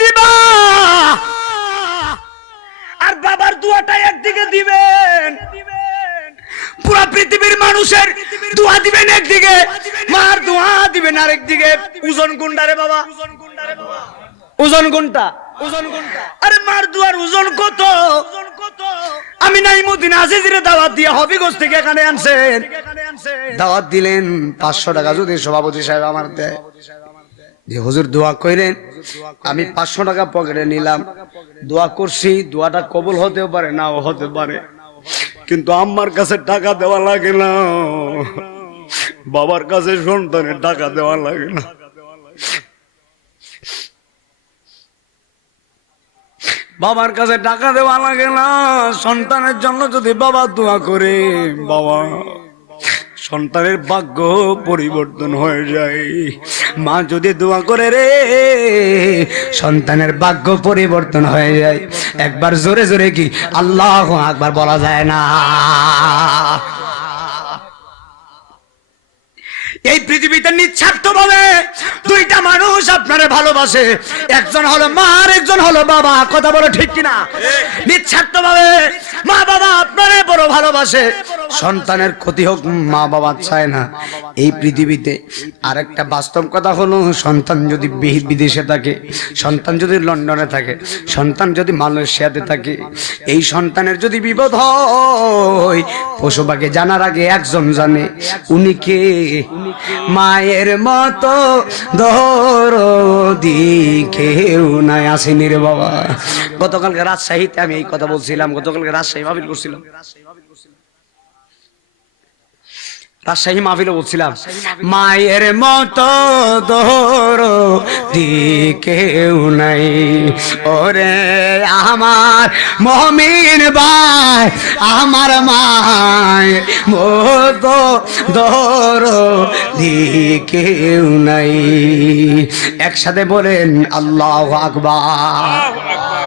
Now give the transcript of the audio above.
দিবা আর বাবার দোয়াটা একদিকে দিবেন। পুরা পৃথিবীর মানুষের দোয়া দিবেন একদিকে, মার দোয়া দিবেন আরেকদিকে। ওজন কোনটা রে বাবা? ওজন কোনটা? আরে মার দোয়ার ওজন কত? আমি নাই মদিনা আজিজের দাওয়াত দিয়ে হবিগঞ্জ থেকে এখানে আনছেন, দাওয়াত দিলেন 500 টাকা যদি সভাপতি সাহেব আমার দেয় যে হুজুর দোয়া কইরেন, আমি 500 টাকা পকেটে নিলাম, দোয়া করছি, দোয়াটা কবুল হতেও পারে নাও হতে পারে, কিন্তু আম্মার কাছে টাকা দেওয়া লাগে না, বাবার কাছে সন্তানের টাকা দেওয়া লাগে না। বাবার কাছে টাকা দেওয়া লাগে না, সন্তানের জন্য যদি বাবা দোয়া করে, বাবা সন্তানের ভাগ্য পরিবর্তন হয়ে যায়। মা যদি দোয়া করে রে, সন্তানের ভাগ্য পরিবর্তন হয়ে যায়। একবার জোরে জোরে কি আল্লাহু আকবার বলা যায় না? এই পৃথিবীতে নিঃস্বার্থভাবে দুইটা মানুষ আপনারে ভালোবাসে, একজন হলো মা আর একজন হলো বাবা। কথা বলো ঠিক কিনা? নিঃস্বার্থভাবে মা বাবা আপনারে বড় ভালোবাসে, সন্তানের ক্ষতি হোক মা বাবা চায় না এই পৃথিবীতে। আরেকটা বাস্তব কথা হলো, সন্তান যদি বিদেশে থাকে, সন্তান যদি লন্ডনে থাকে, সন্তান যদি মালয়েশিয়াতে থাকে, এই সন্তানের যদি বিপদ হয় পশুপাখি জানার আগে একজন জানে, উনি কে? মায়ের মতো দরদি কেউ নাই, আসেনি রে বাবা। গতকালকে রাজশাহীতে আমি এই কথা বলছিলাম, গতকালকে রাজশাহী মাহফিল করছিলাম, রাজশাহী মাহফিলে বলছিলাম, মায়ের মতো দরদি কেউ নাই, ওরে আমার মুমিন ভাই, আমার মায়ের মতো দরদি কেউ নাই। একসাথে বলেন আল্লাহু আকবার।